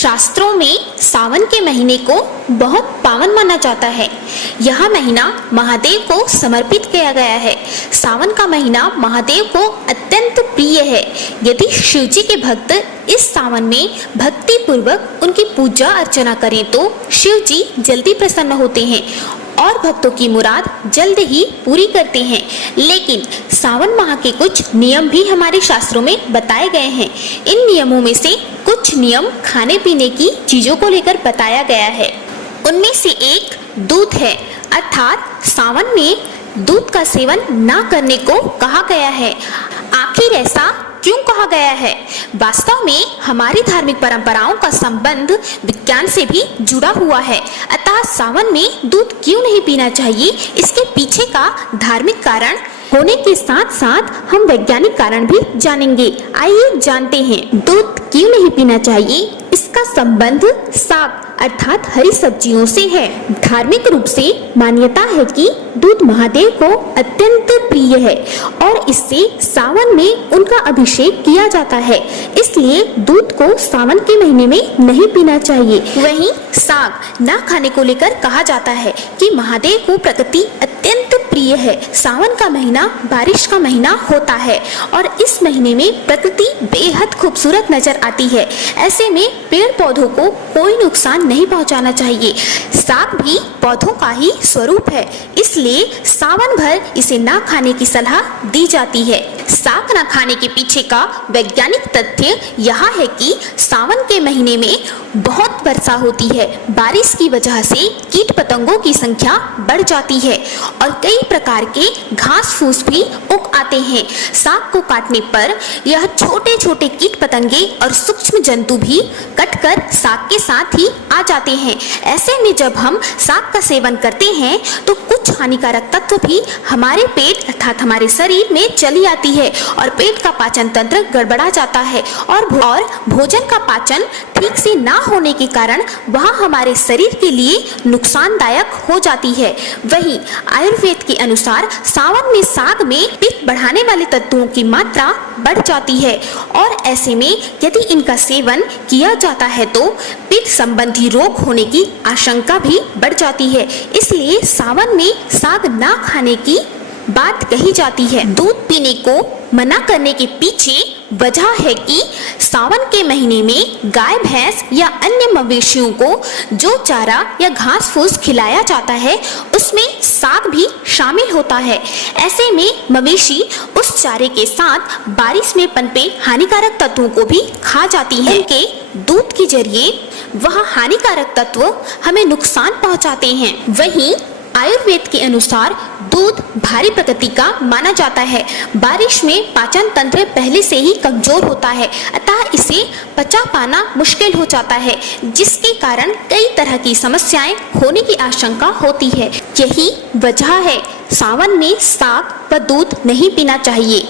शास्त्रों में सावन के महीने को बहुत पावन माना जाता है। यह महीना महादेव को समर्पित किया गया है। सावन का महीना महादेव को अत्यंत प्रिय है। यदि शिव जी के भक्त इस सावन में भक्ति पूर्वक उनकी पूजा अर्चना करें तो शिव जी जल्दी प्रसन्न होते हैं और भक्तों की मुराद जल्द ही पूरी करते हैं। लेकिन सावन माह के कुछ नियम भी हमारे शास्त्रों में बताए गए हैं। इन नियमों में से कुछ नियम खाने पीने की चीजों को लेकर बताया गया है। उनमें से एक दूध है, अर्थात सावन में दूध का सेवन ना करने को कहा गया है। आखिर ऐसा क्यों कहा गया है? वास्तव में हमारी धार्मिक परंपराओं का संबंध विज्ञान से भी जुड़ा हुआ है। अतः सावन में दूध क्यों नहीं पीना चाहिए, इसके पीछे का धार्मिक कारण होने के साथ साथ हम वैज्ञानिक कारण भी जानेंगे। आइए जानते हैं दूध क्यों नहीं पीना चाहिए। इसका संबंध साग अर्थात हरी सब्जियों से है। धार्मिक रूप से मान्यता है कि दूध महादेव को अत्यंत प्रिय है और इससे सावन में उनका अभिषेक किया जाता है। इसलिए दूध को सावन के महीने में नहीं पीना चाहिए। वहीं साग ना खाने को लेकर कहा जाता है कि महादेव को प्रकृति अत्यंत प्रिय है। सावन का महीना बारिश का महीना होता है और इस महीने में प्रकृति बेहद खूबसूरत नजर आती है। ऐसे में पेड़ पौधों को कोई नुकसान नहीं पहुंचाना चाहिए। साग भी पौधों का ही स्वरूप है, इसलिए सावन भर इसे ना खाने की सलाह दी जाती है। साग ना खाने के पीछे का वैज्ञानिक तथ्य यह है कि सावन के महीने में बहुत वर्षा होती है। बारिश की वजह से कीट पतंगों की संख्या बढ़ जाती है और कई प्रकार के घास फूस भी उग आते हैं। साग को काटने पर यह छोटे छोटे कीट पतंगे और सूक्ष्म जंतु भी कटकर साग के साथ ही आ जाते हैं। ऐसे में जब हम साग का सेवन करते हैं तो कुछ हानिकारक तत्व भी हमारे पेट अर्थात हमारे शरीर में चली आती है और पेट का पाचन तंत्र गड़बड़ा जाता है और भोजन का पाचन ठीक से ना होने के कारण वह हमारे शरीर के लिए नुकसानदायक हो जाती है। वहीं आयुर्वेद के अनुसार सावन में साग में पित्त बढ़ाने वाले तत्वों की मात्रा बढ़ जाती है और ऐसे में यदि इनका सेवन किया जाता है तो पित्त संबंधी रोग होने की आशंका भी बढ़ जाती है। इसलिए सावन में साग ना खाने की बात कही जाती है। दूध पीने को मना करने के पीछे वजह है कि सावन के महीने में गाय भैंस या अन्य मवेशियों को जो चारा या घास फूस खिलाया जाता है उसमें साग भी शामिल होता है। ऐसे में मवेशी उस चारे के साथ बारिश में पनपे हानिकारक तत्वों को भी खा जाती है। उनके दूध के जरिए वह हानिकारक तत्व हमें नुकसान पहुंचाते हैं। वहीं आयुर्वेद के अनुसार दूध भारी प्रकृति का माना जाता है। बारिश में पाचन तंत्र पहले से ही कमजोर होता है, अतः इसे पचा पाना मुश्किल हो जाता है, जिसके कारण कई तरह की समस्याएं होने की आशंका होती है। यही वजह है सावन में साग व दूध नहीं पीना चाहिए।